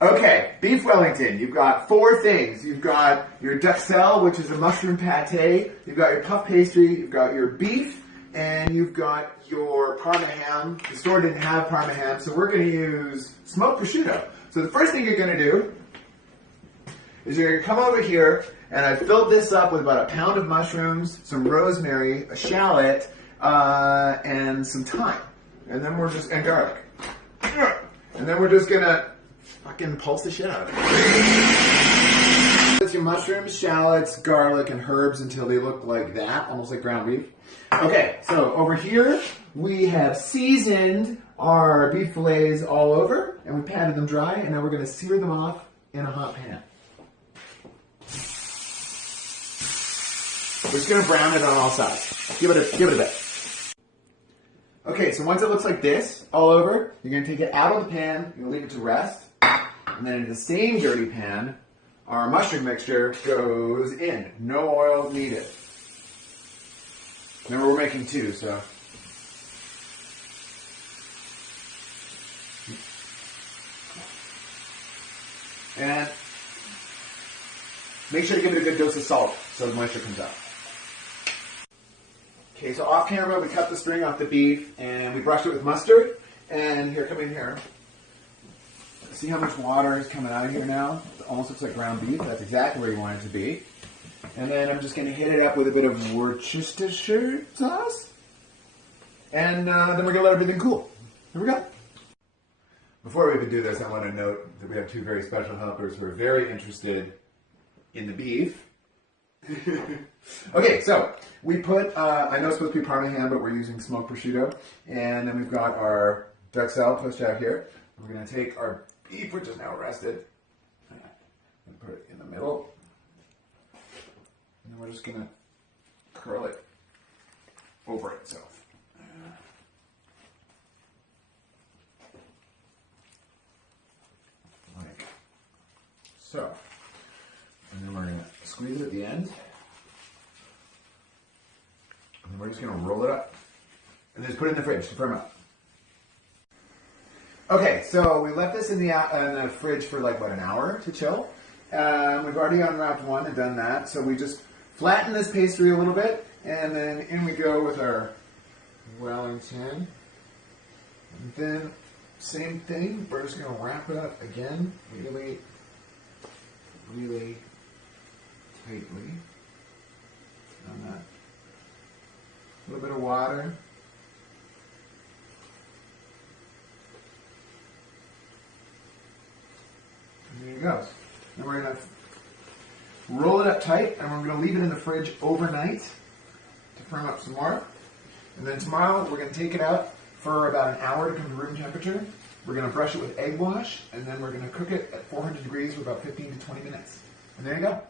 Okay, beef Wellington. You've got four things. You've got your duxelle, which is a mushroom pate. You've got your puff pastry. You've got your beef, and you've got your Parma ham. The store didn't have Parma ham, so we're going to use smoked prosciutto. So the first thing you're going to do is you're going to come over here, and I filled this up with about a pound of mushrooms, some rosemary, a shallot, and some thyme, and then we're just and garlic, and then we're just going to fucking pulse the shit out of it. It's your mushrooms, shallots, garlic, and herbs until they look like that, almost like ground beef. Okay, so over here we have seasoned our beef fillets all over, and we patted them dry, and now we're going to sear them off in a hot pan. We're just going to brown it on all sides. Give it a bit. Okay, so once it looks like this all over, you're going to take it out of the pan, you're going to leave it to rest. And then in the same dirty pan, our mushroom mixture goes in. No oil needed. Remember, we're making two, so. And make sure to give it a good dose of salt so the moisture comes out. Okay, so off camera, we cut the string off the beef and we brushed it with mustard. And here, come in here. See how much water is coming out of here now? It almost looks like ground beef. That's exactly where you want it to be. And then I'm just going to hit it up with a bit of Worcestershire sauce. And then we're going to let everything cool. Here we go. Before we even do this, I want to note that we have two very special helpers who are very interested in the beef. Okay, so we put, I know it's supposed to be Parma ham, but we're using smoked prosciutto. And then we've got our duxelle pushed out here. We're going to take our beef, which is now rested, and put it in the middle. And then we're just going to curl it over itself. Like so. And then we're going to squeeze it at the end. And then we're just going to roll it up. And just put it in the fridge to firm up. Okay, so we left this in the fridge for like, what, an hour to chill. We've already unwrapped one and done that. So we just flatten this pastry a little bit. And then in we go with our Wellington. And then, same thing. We're just going to wrap it up again. Really, really tightly. On that. A little bit of water. And there it goes. And we're going to roll it up tight, and we're going to leave it in the fridge overnight to firm up some more. And then tomorrow, we're going to take it out for about an hour to come to room temperature. We're going to brush it with egg wash, and then we're going to cook it at 400 degrees for about 15 to 20 minutes. And there you go.